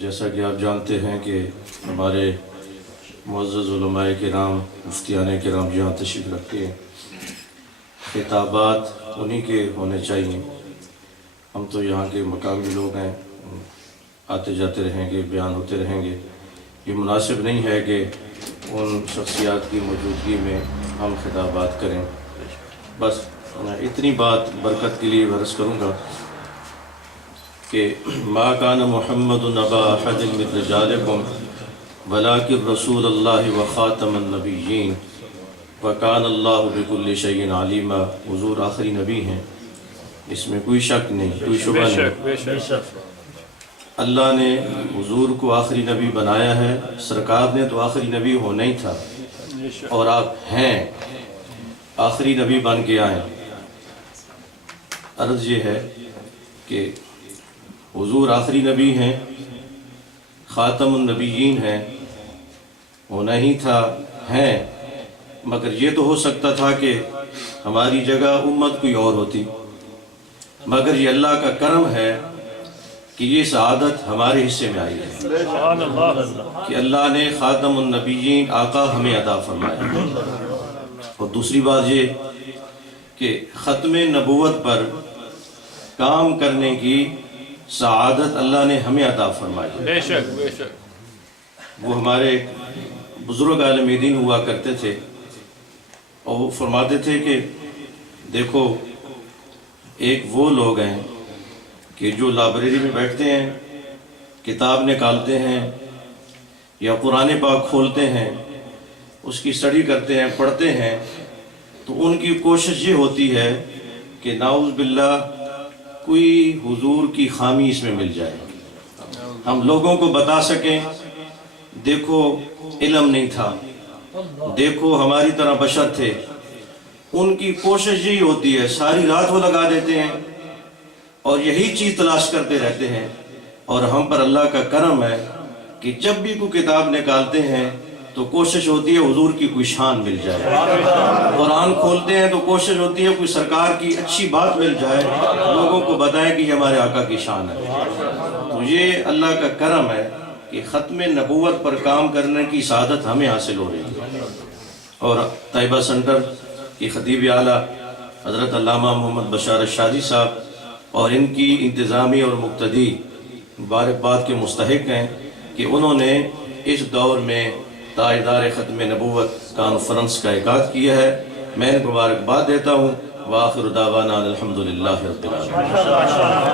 جیسا کہ آپ جانتے ہیں کہ ہمارے معزز علماء کرام مفتیان کرام یہاں تشریف رکھتے ہیں، خطابات انہی کے ہونے چاہیے۔ ہم تو یہاں کے مقامی لوگ ہیں، آتے جاتے رہیں گے، بیان ہوتے رہیں گے۔ یہ مناسب نہیں ہے کہ ان شخصیات کی موجودگی میں ہم خطابات کریں۔ بس میں اتنی بات برکت کے لیے عرض کروں گا کہ ما کان محمد ابا احد من رجالکم ولکن رسول اللہ وخاتم النبیین وکان اللہ بکل شیء علیما۔ حضور آخری نبی ہیں، اس میں کوئی شک نہیں، کوئی شبہ نہیں۔ اللہ نے حضور کو آخری نبی بنایا ہے، سرکار نے تو آخری نبی ہونا ہی تھا، اور آپ ہیں آخری نبی بن کے آئے۔ عرض یہ ہے کہ حضور آخری نبی ہیں، خاتم النبیین ہیں، ہونا ہی تھا، ہیں، مگر یہ تو ہو سکتا تھا کہ ہماری جگہ امت کوئی اور ہوتی، مگر یہ اللہ کا کرم ہے کہ یہ سعادت ہمارے حصے میں آئی ہے کہ اللہ نے خاتم النبیین آقا ہمیں عطا فرمایا۔ اور دوسری بات یہ کہ ختم نبوت پر کام کرنے کی سعادت اللہ نے ہمیں عطا فرمائی۔ بے شک وہ ہمارے بزرگ عالم دین ہوا کرتے تھے، اور وہ فرماتے تھے کہ دیکھو ایک وہ لوگ ہیں کہ جو لائبریری میں بیٹھتے ہیں، کتاب نکالتے ہیں یا قرآن پاک کھولتے ہیں، اس کی اسٹڈی کرتے ہیں، پڑھتے ہیں، تو ان کی کوشش یہ ہوتی ہے کہ نعوذ باللہ کوئی حضور کی خامی اس میں مل جائے، ہم لوگوں کو بتا سکیں دیکھو علم نہیں تھا، دیکھو ہماری طرح بشر تھے۔ ان کی کوشش یہی ہوتی ہے، ساری رات وہ لگا دیتے ہیں اور یہی چیز تلاش کرتے رہتے ہیں، اور ہم پر اللہ کا کرم ہے کہ جب بھی کوئی کتاب نکالتے ہیں تو کوشش ہوتی ہے حضور کی کوئی شان مل جائے، قرآن کھولتے ہیں تو کوشش ہوتی ہے کوئی سرکار کی اچھی بات مل جائے، لوگوں کو بتائیں کہ یہ ہمارے آقا کی شان ہے۔ تو یہ اللہ کا کرم ہے کہ ختم نبوت پر کام کرنے کی سعادت ہمیں حاصل ہو رہی ہے۔ اور طیبہ سینٹر کی خطیب اعلیٰ حضرت علامہ محمد بشار الشاذی صاحب اور ان کی انتظامی اور مقتدی مبارکباد کے مستحق ہیں کہ انہوں نے اس دور میں تاجدار ختم نبوت کانفرنس کا انعقاد کیا ہے۔ میں ان کو مبارکباد دیتا ہوں۔ وآخر دعوانا الحمدللہ رب العالمین۔